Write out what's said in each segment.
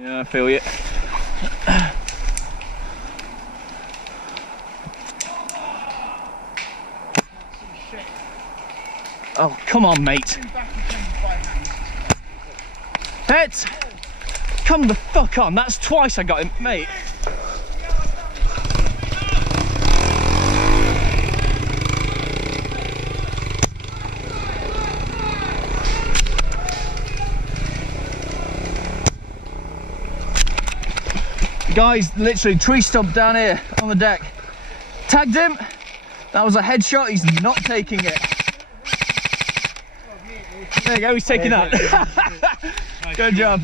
Yeah, I feel you. Oh, come on, mate. Hit! Come the fuck on, that's twice I got him, mate. Guys, literally tree stump down here on the deck. Tagged him. That was a headshot, he's not taking it. There you go, he's taking that. Good job.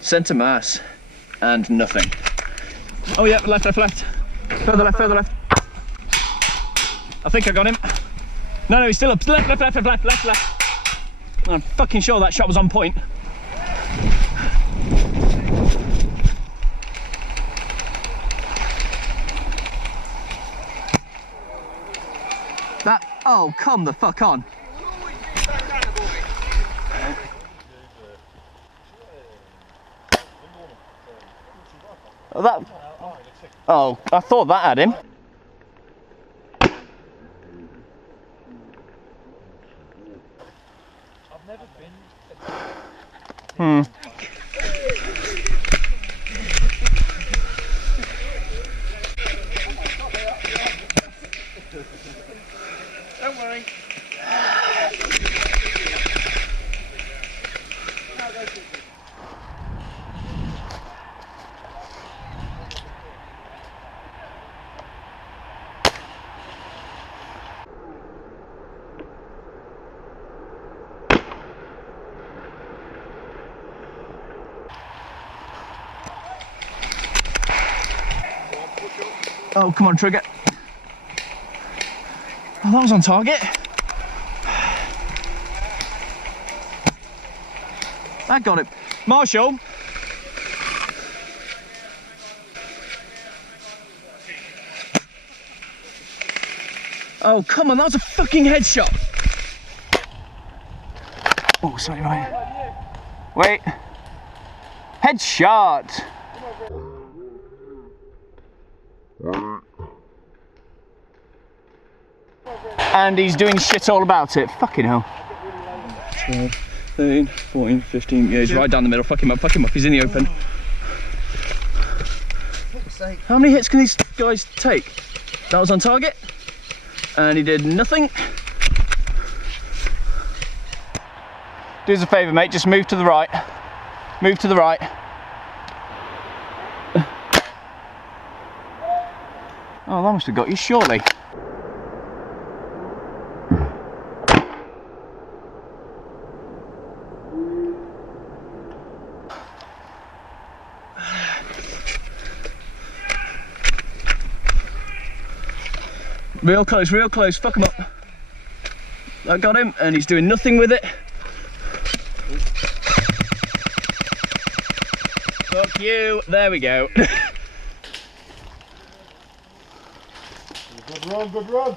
Centre mass and nothing. Oh yeah, left, left, left. Further left, further left. I think I got him. No, he's still up. Left, left, left, left, left, left, left. I'm fucking sure that shot was on point. That, oh, come the fuck on. Oh, that, oh, I thought that had him. Hmm. Don't worry. Oh, come on, trigger. Oh, that was on target. That got it. Marshall. Oh, come on, that was a fucking headshot. Oh, sorry, right. Wait. Headshot. And he's doing shit all about it. Fucking hell. 12, 13, 14, 15. Yeah, he's right down the middle. Fuck him up, he's in the open. How many hits can these guys take? That was on target. And he did nothing. Do us a favour, mate, just move to the right. Move to the right. Oh, that must have got you, surely. Real close, fuck him up. That got him, and he's doing nothing with it. Fuck you, there we go. Good run, good run.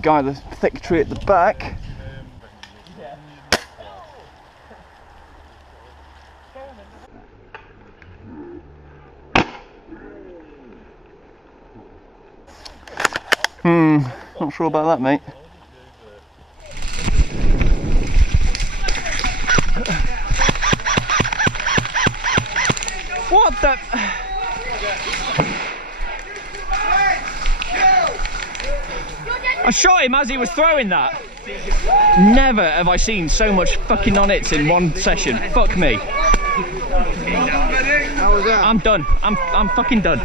Guy with the thick tree at the back. Not sure about that, mate. What the? I shot him as he was throwing that. Never have I seen so much fucking non-hits in one session. Fuck me. How was that? I'm done. I'm fucking done.